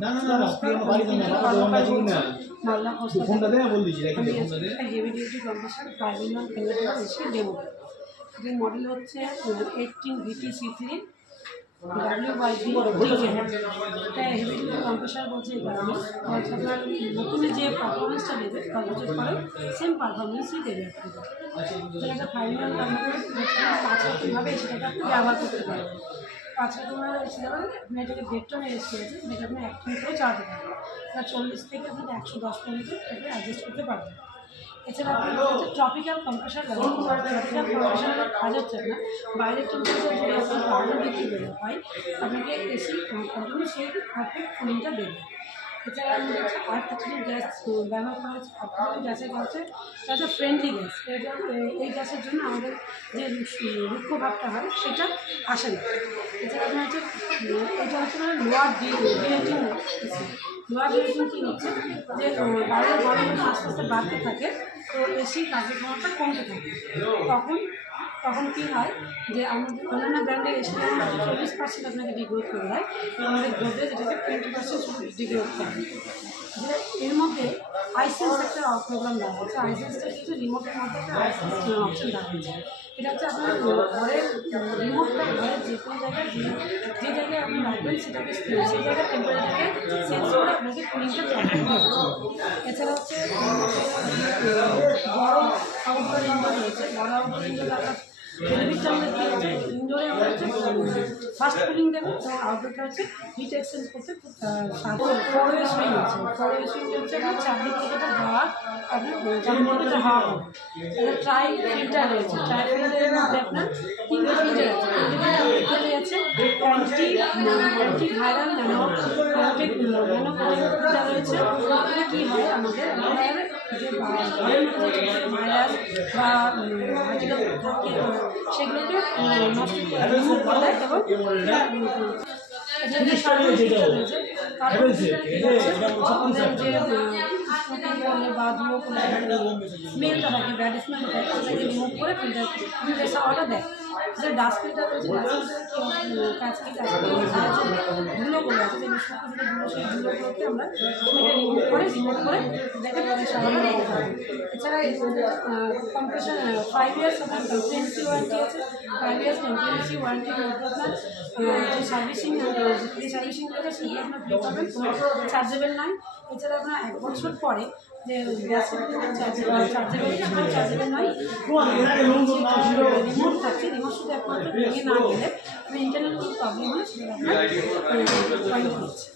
না না না বাড়িতে না মালদা পোস্ট ফোনটা দে না বল দিছি রেখে দে ফোনটা দে heavy duty compressor 5-in-1 finger AC demo. এর মডেল হচ্ছে 18 VT-C3 WYD এটা হেভি ডিউটি কম্প্রেসার বলছে এই কারণে আপনার নতুন যে পারফরমেন্সটা দেবে 5 বছর পরে সেম পারফরমেন্সই দেবে আপনাকে। এটা 5-in-1 কম্প্রেসার কীভাবে সেটাকে আপনি ব্যবহার করতে পারবেন। 5 রকমের এসি দেবেন, আপনি এটাকে ডেটনের এসি আছে যেটা আপনি 1 মিনিট করে চালাতে পারবেন। 40 থেকে আপনি 110 পর্যন্ত এটাকে অ্যাডজাস্ট করতে পারবেন। এছাড়া আপনি হচ্ছে ট্রপিক্যাল কম্প্রেসার ব্যবহার করতে পারেন। ট্রপিক্যাল কম্প্রেসারের কাজ হচ্ছে না বাইরের টেম্পারেচার যদি আপনার বাইরে বিক্রি বেড়ে হয় আপনাকে এসি কন্টিনিউ সেই পারফেক্ট কুলিংটা দেবে। এছাড়া আমি হচ্ছে আর্টিফিশিয়াল গ্যাস ব্যবহার করা হচ্ছে। আর্টিফিশিয়াল গ্যাসের কাজ হচ্ছে এটা ফ্রেন্ডলি গ্যাস। এই গ্যাসের জন্য আমাদের যে রুক্ষ ভাবটা হয় সেটা আসে না। এছাড়া আপনার হচ্ছে এটা হচ্ছে লোয়ার ডিরেটিং লোয়ার ডিরেটিং কী হচ্ছে যে বাইরের গরম আস্তে আস্তে বাড়তে থাকে, তো এসি কার্যক্ষমতা কমতে থাকে। তখন কী হয় যে আমাদের অন্যান্য ব্র্যান্ডের এসি 40% আপনাকে ডিগ্রোথ করে দেয়, আমাদের গোদরেজ এটাকে 20% শুধু ডিগ্রোথ করে। যেটা এর মধ্যে আইসেন্স একটা প্রোগ্রাম দেওয়া হচ্ছে। আইসেন্সটা কিন্তু রিমোটের মধ্যে একটা আইসেন্স অপশন দেওয়া হচ্ছে। এটা হচ্ছে আপনার ঘরের রিমোটটা ঘরের যে কোনো জায়গায় যে জায়গায় আপনি রাখবেন সেটাকে সেই জায়গায় টেম্পারেচারকে চেঞ্জ করে আপনাকে কুলিংটা করতে হবে। এছাড়া হচ্ছে বড় আউটডোর ইনডোর রয়েছে। বড় আউটডোর ইনডোর আপনার বেনিফিটটা আমাদের কী হচ্ছে, ইনডোরে আমরা হচ্ছে ফাস্ট কুলিং দেবেন এবং আউটডোরটা হচ্ছে হিট এক্সচেঞ্জ করতে খুব সাহায্য। ফোরওয়ে সুইং আছে। ফোরওয়ে সুইংটা হচ্ছে আপনার চারদিক থেকে একটা হাওয়া আপনার চারদিকে হাওয়া হবে। এটা ট্রাই ফিল্টার রয়েছে। ট্রাই ফিল্টারের মধ্যে আপনার 3টে ফিল্টার আছে। 3টে ফিল্টারে আছে অ্যান্টি ভাইরাল ন্যানো ফিল্টার রয়েছে। এটা কী হয় আমাদের যে ঘরের মধ্যে ভাইরাস বা ভার্টিক্যাল থাকে সেগুলোকে নষ্ট রিমুভ করে দেয় এবং যে করলে বা ধুলো করলে স্মেলটা থাকে, ব্যাড স্মেল থাকে, সেটাকে রিমুভ করে ফিল্টার সাওয়াটা দেয়। যে ডাস্ট ফিল্টার রয়েছে, ডাস্ট ফিল্টার ধুলো করে আছে, যে ধুলো সেই ধুলোগুলোকে আমরা রিমুভ করে এটাকে ফিল্টার সাওয়াটা দিতে পারি। এছাড়া কম্প্রেশন 5 ইয়ার্স আপনার টেম্পারেন্সি ওয়ারেন্টি আছে। 5 ইয়ার্স টেম্পারেন্সি ওয়ারেন্টির মধ্যে আপনার যে সার্ভিসিং ফ্রি সার্ভিসিং রয়েছে সেগুলো আপনার ফ্রি পাবেন, কোনো চার্জেবল নয়। এছাড়া আপনার 1 বছর পরে যে গ্যাসের চার্জেবল নয়, রিমোট থাকছে। রিমোট শুধু একমাত্র ভেঙে না গেলে আপনার ইন্টারনেট কোনো প্রবলেম হলে সেটা আপনার পয়েন্ট হচ্ছে।